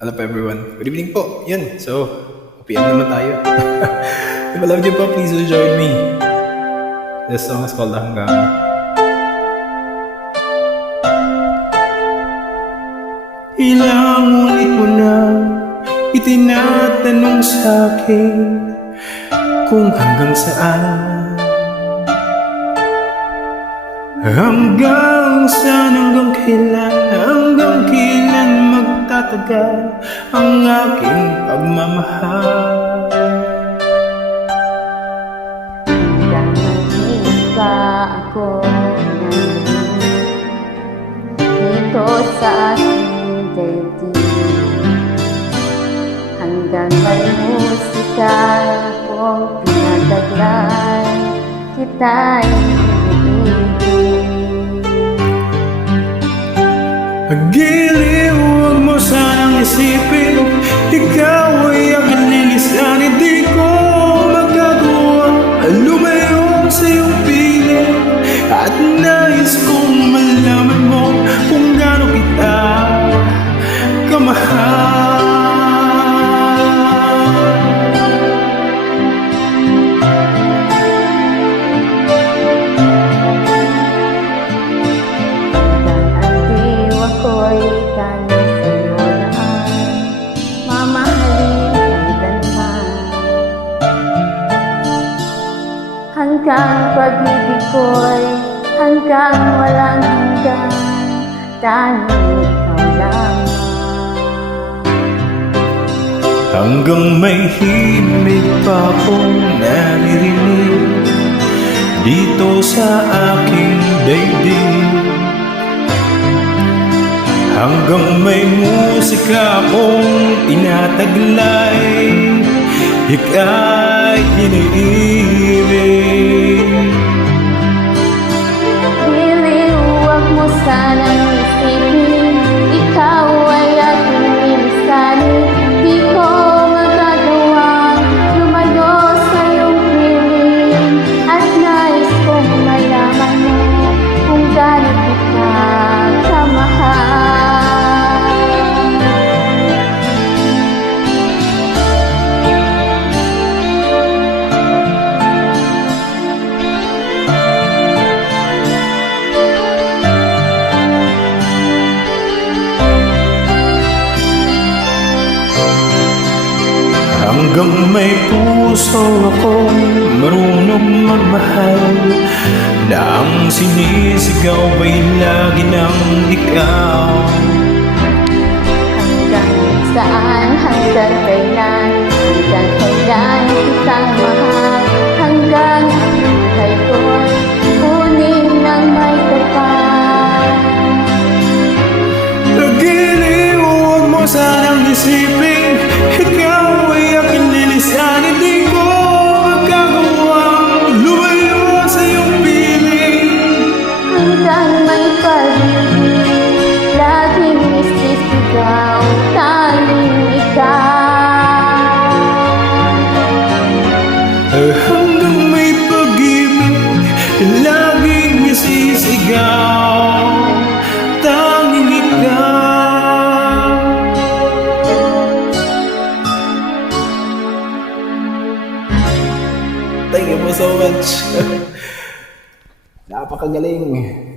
Hello po everyone. Good evening po. Yun. So, PM naman tayo. If I love you po, please do join me. This song is called Hanggang. Ilang ulit mo na itinatanong sa'kin kung hanggang saan, hanggang saan, hanggang kailan magtatagal ang aking pagmamahal. Hanggang hindi pa ako dito sa aking daigdig, hanggang may musika akong pinataglay, kita'y Pag-iliw, huwag mo sanang isipin, ikaw ay aking lilisan. Hindi ko magagawa lumayo sa iyong piling, at nais kong malaman mo kung gaano kita kamahal. ako'y kanin sa'yo na ay mamahalin kailanman, hanggang pag-ibig ko'y hanggang walang hanggan, tanging ikaw lamang. Hanggang may himig pa akong naririnig dito sa aking daigdig, hanggang may musika akong tinataglay, ika'y iniibig. Dili, huwag mo sanang isipin, ikaw ay aking lilisanin. Di ko magagawa lumayo sa iyong piling, at nais kong malaman mo kung gaano kita kamahal. Hanggang may puso akong marunong magmahal, na ang sinisigaw ay lagi ng ikaw. Hanggang saan, hanggang kailan, hanggang kailan kitang mahal, hanggang ang buhay ko'y kunin ng may kapal. Pag-iliw, huwag mo sanang isipin, ikaw ay aking lilisan. Hindi ko magagawang lumayo sa iyong piling, Hanggang may pag-ibig, laging isisigaw, tanging ikaw. hanggang may pag-ibig, laging isisigaw, tanging ikaw. Thank you so much. Napakagaling.